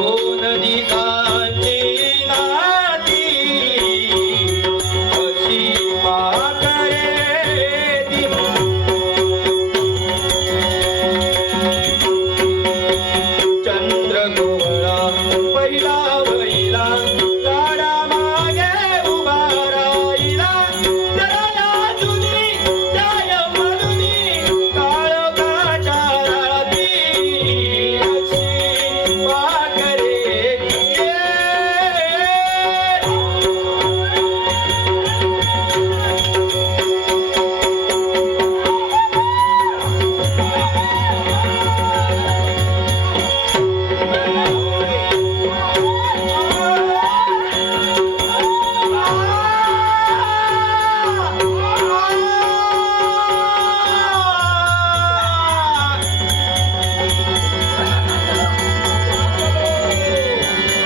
नदी काठी